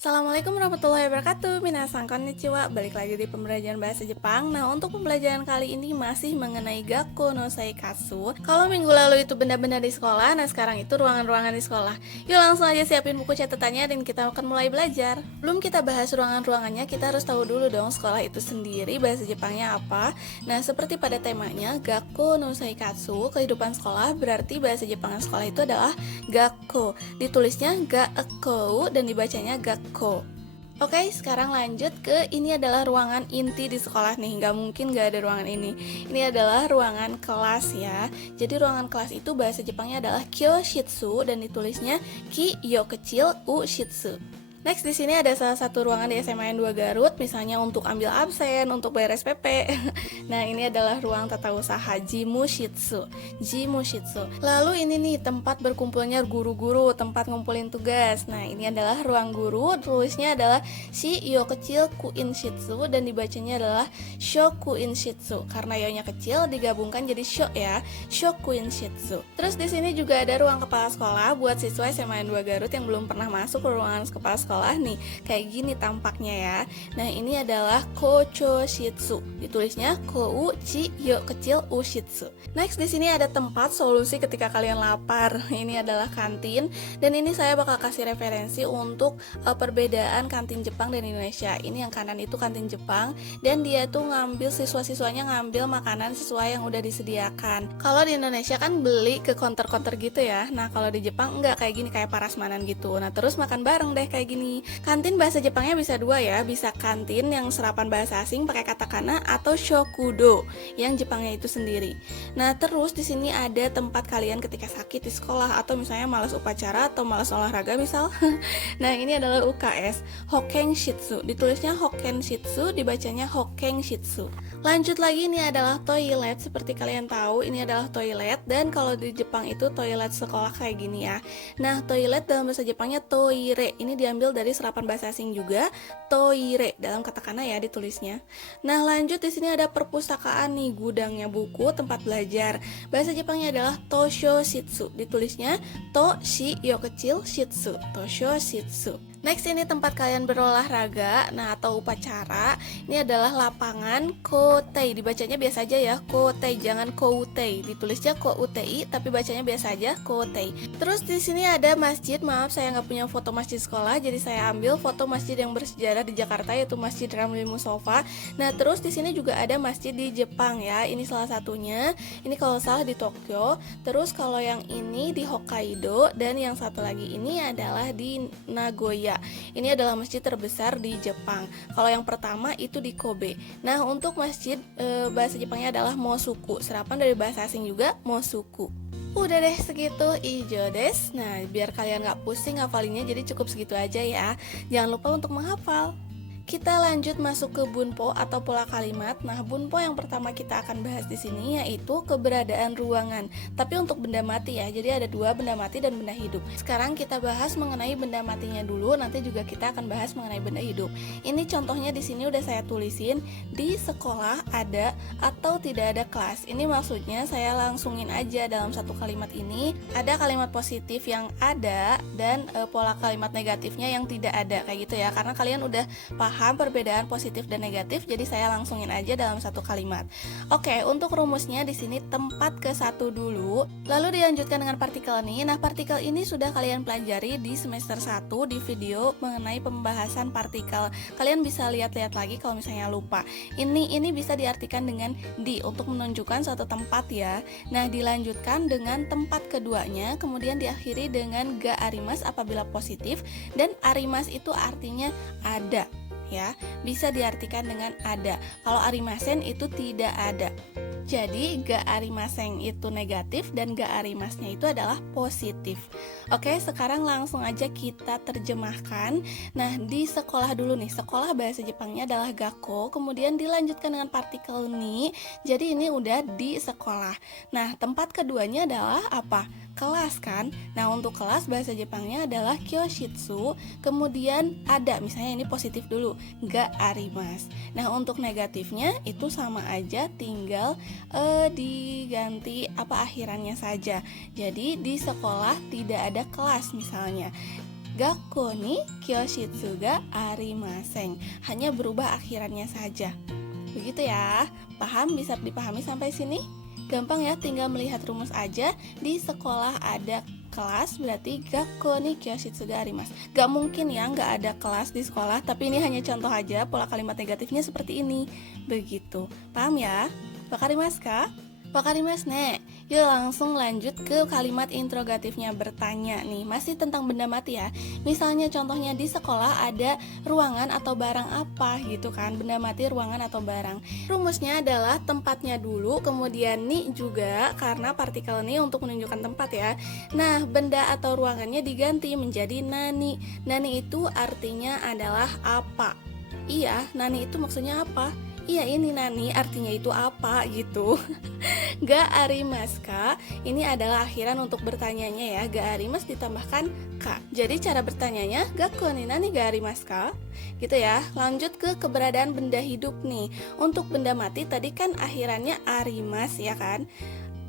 Assalamualaikum warahmatullahi wabarakatuh. Minasan konnichiwa. Balik lagi di pembelajaran bahasa Jepang. Nah, untuk pembelajaran kali ini masih mengenai Gakko no Seikatsu. Kalau minggu lalu itu benda-benda di sekolah, nah sekarang itu ruangan-ruangan di sekolah. Yuk langsung aja siapin buku catatannya dan kita akan mulai belajar. Belum kita bahas ruangan-ruangannya, kita harus tahu dulu dong sekolah itu sendiri bahasa Jepangnya apa. Nah, seperti pada temanya Gakko no Seikatsu, kehidupan sekolah, berarti bahasa Jepang sekolah itu adalah Gakko. Ditulisnya Gakko dan dibacanya Gakko. Oke, sekarang lanjut ke ini adalah ruangan inti di sekolah nih. Nggak mungkin nggak ada ruangan ini. Ini adalah ruangan kelas ya. Jadi ruangan kelas itu bahasa Jepangnya adalah kyoshitsu dan ditulisnya ki yo kecil u shitsu. Next di sini ada salah satu ruangan di SMA N2 Garut, misalnya untuk ambil absen, untuk bayar SPP. Nah, ini adalah ruang tata usaha Jimushitsu. Jimushitsu. Lalu ini nih tempat berkumpulnya guru-guru, tempat ngumpulin tugas. Nah, ini adalah ruang guru, tulisnya adalah shi yo kecil kuinshitsu dan dibacanya adalah shokuinshitsu. Karena yo-nya kecil digabungkan jadi sho ya, shokuinshitsu. Terus di sini juga ada ruang kepala sekolah buat siswa SMA N2 Garut yang belum pernah masuk ke ruangan kepala sekolah nih, kayak gini tampaknya ya. Nah, ini adalah kochoshitsu. Ditulisnya kou chi yo kecil ushitsu. Next di sini ada tempat solusi ketika kalian lapar. Ini adalah kantin dan ini saya bakal kasih referensi untuk perbedaan kantin Jepang dan Indonesia. Ini yang kanan itu kantin Jepang dan dia tuh ngambil siswa-siswanya ngambil makanan sesuai yang udah disediakan. Kalau di Indonesia kan beli ke counter-counter gitu ya. Nah, kalau di Jepang enggak kayak gini, kayak parasmanan gitu. Nah, terus makan bareng deh kayak gini. Kantin bahasa Jepangnya bisa dua ya, bisa kantin yang serapan bahasa asing pakai katakana atau shokudo yang Jepangnya itu sendiri. Nah, terus di sini ada tempat kalian ketika sakit di sekolah atau misalnya malas upacara atau malas olahraga misal. Nah, ini adalah UKS, Hoken Shitsu. Ditulisnya Hoken Shitsu, dibacanya Hoken Shitsu. Lanjut lagi, ini adalah toilet. Seperti kalian tahu, ini adalah toilet dan kalau di Jepang itu toilet sekolah kayak gini ya. Nah, toilet dalam bahasa Jepangnya toire. Ini diambil dari serapan bahasa asing juga, toire dalam katakana ya ditulisnya. Nah, lanjut di sini ada perpustakaan nih, gudangnya buku, tempat belajar. Bahasa Jepangnya adalah tosho shitsu. Ditulisnya to shi yo kecil shitsu, tosho shitsu. Next ini tempat kalian berolahraga, nah atau upacara. Ini adalah lapangan kotei, dibacanya biasa aja ya, kotei, jangan koutei. Ditulisnya koutei, tapi bacanya biasa aja, kotei. Terus di sini ada masjid. Maaf saya nggak punya foto masjid sekolah, jadi saya ambil foto masjid yang bersejarah di Jakarta yaitu Masjid Ramli Mustofa. Nah terus di sini juga ada masjid di Jepang ya. Ini salah satunya. Ini kalau salah di Tokyo. Terus kalau yang ini di Hokkaido dan yang satu lagi ini adalah di Nagoya. Ini adalah masjid terbesar di Jepang. Kalau yang pertama itu di Kobe. Nah, untuk masjid bahasa Jepangnya adalah Mosuku. Serapan dari bahasa asing juga Mosuku. Udah deh segitu, ijo des. Nah, biar kalian gak pusing hafalinnya, jadi cukup segitu aja ya. Jangan lupa untuk menghafal. Kita lanjut masuk ke bunpo atau pola kalimat. Nah, bunpo yang pertama kita akan bahas di sini yaitu keberadaan ruangan. Tapi untuk benda mati ya. Jadi ada dua, benda mati dan benda hidup. Sekarang kita bahas mengenai benda matinya dulu, nanti juga kita akan bahas mengenai benda hidup. Ini contohnya di sini udah saya tulisin, di sekolah ada atau tidak ada kelas. Ini maksudnya saya langsungin aja dalam satu kalimat ini. Ada kalimat positif yang ada dan pola kalimat negatifnya yang tidak ada kayak gitu ya. Karena kalian udah paham perbedaan positif dan negatif, jadi saya langsungin aja dalam satu kalimat. Oke, untuk rumusnya di sini tempat ke satu dulu, lalu dilanjutkan dengan partikel nih. Nah, partikel ini sudah kalian pelajari di semester 1 di video mengenai pembahasan partikel. Kalian bisa lihat-lihat lagi kalau misalnya lupa. Ini bisa diartikan dengan di untuk menunjukkan suatu tempat ya. Nah, dilanjutkan dengan tempat keduanya, kemudian diakhiri dengan ga arimas apabila positif, dan arimas itu artinya ada. Ya, bisa diartikan dengan ada. Kalau arimasen itu tidak ada. Jadi ga arimasen itu negatif dan ga arimasnya itu adalah positif. Oke, sekarang langsung aja kita terjemahkan. Nah, di sekolah dulu nih. Sekolah bahasa Jepangnya adalah gakko, kemudian dilanjutkan dengan partikel ni. Jadi ini udah di sekolah. Nah, tempat keduanya adalah apa? Kelas kan. Nah, untuk kelas bahasa Jepangnya adalah kyoshitsu. Kemudian ada, misalnya ini positif dulu, ga arimas. Nah, untuk negatifnya itu sama aja, tinggal diganti apa akhirannya saja. Jadi di sekolah tidak ada kelas misalnya. Gakko ni kyoshitsu ga arimasen. Hanya berubah akhirannya saja. Begitu ya. Paham? Bisa dipahami sampai sini? Gampang ya, tinggal melihat rumus aja. Di sekolah ada kelas, berarti gakko ni kyoshitsu ga arimasu. Gak mungkin ya gak ada kelas di sekolah, tapi ini hanya contoh aja. Pola kalimat negatifnya seperti ini. Begitu. Paham ya? Wakarimasu ka? Wakarimasu ne. Yuk langsung lanjut ke kalimat interrogatifnya, bertanya nih. Masih tentang benda mati ya. Misalnya contohnya di sekolah ada ruangan atau barang apa gitu kan. Benda mati, ruangan atau barang. Rumusnya adalah tempatnya dulu, kemudian ni juga karena partikel ni untuk menunjukkan tempat ya. Nah, benda atau ruangannya diganti menjadi nani. Nani itu artinya adalah apa. Iya, nani itu maksudnya apa? Iya, ini nani artinya itu apa gitu. Ga arimasu ka, ini adalah akhiran untuk bertanyanya ya. Ga arimasu ditambahkan ka. Jadi cara bertanyanya gakko ni nani ga arimasu ka? Gitu ya. Lanjut ke keberadaan benda hidup nih. Untuk benda mati tadi kan akhirannya arimasu ya kan.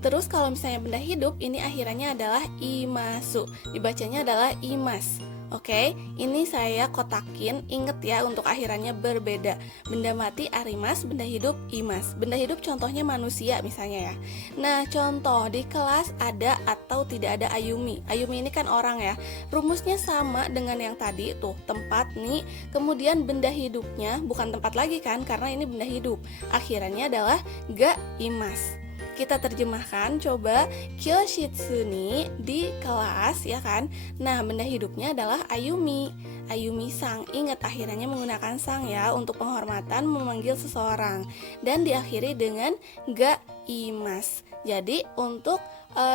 Terus kalau misalnya benda hidup ini akhirannya adalah imasu. Dibacanya adalah imas. Oke, ini saya kotakin, inget ya untuk akhirannya berbeda. Benda mati arimas, benda hidup imas. Benda hidup contohnya manusia misalnya ya. Nah, contoh di kelas ada atau tidak ada Ayumi. Ayumi ini kan orang ya. Rumusnya sama dengan yang tadi tuh, tempat nih. Kemudian benda hidupnya bukan tempat lagi kan, karena ini benda hidup. Akhirannya adalah ga imas. Kita terjemahkan, coba kyoshitsu ni di kelas ya kan. Nah, benda hidupnya adalah Ayumi. Ayumi sang, ingat akhirannya menggunakan sang ya untuk penghormatan memanggil seseorang. Dan diakhiri dengan ga imas. Jadi untuk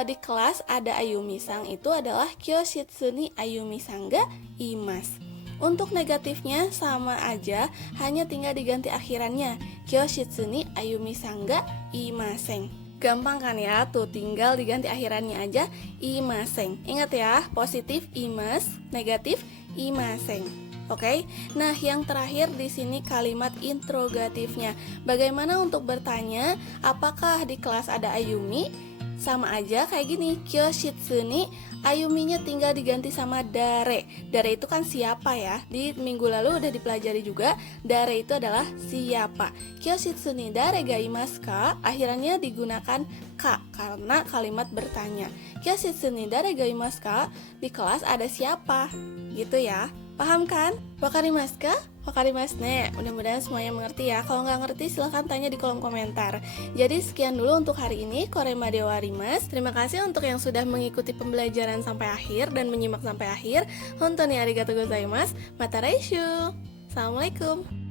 di kelas ada Ayumi sang itu adalah kyoshitsu ni Ayumi sang ga imas. Untuk negatifnya sama aja, hanya tinggal diganti akhirannya. Kyoshitsu ni Ayumi sang ga imasen. Gampang kan ya, tuh tinggal diganti akhirannya aja imasen. Ingat ya, positif imas, negatif imasen. Oke. Nah, yang terakhir di sini kalimat interrogatifnya. Bagaimana untuk bertanya, apakah di kelas ada Ayumi? Sama aja kayak gini, kyoshitsu ni Ayuminya tinggal diganti sama dare. Dare itu kan siapa ya. Di minggu lalu udah dipelajari juga, dare itu adalah siapa. Kyoshitsu ni dare ga imasu ka, akhirannya digunakan ka karena kalimat bertanya. Kyoshitsu ni dare ga imasu ka, di kelas ada siapa. Gitu ya. Paham kan? Wakarimasu ka? Wakarimasu ne. Mudah-mudahan semuanya mengerti ya. Kalau nggak ngerti silahkan tanya di kolom komentar. Jadi sekian dulu untuk hari ini. Koremade warimasu. Terima kasih untuk yang sudah mengikuti pembelajaran sampai akhir dan menyimak sampai akhir. Hontou ni arigatou gozaimasu. Mata reishu. Assalamualaikum.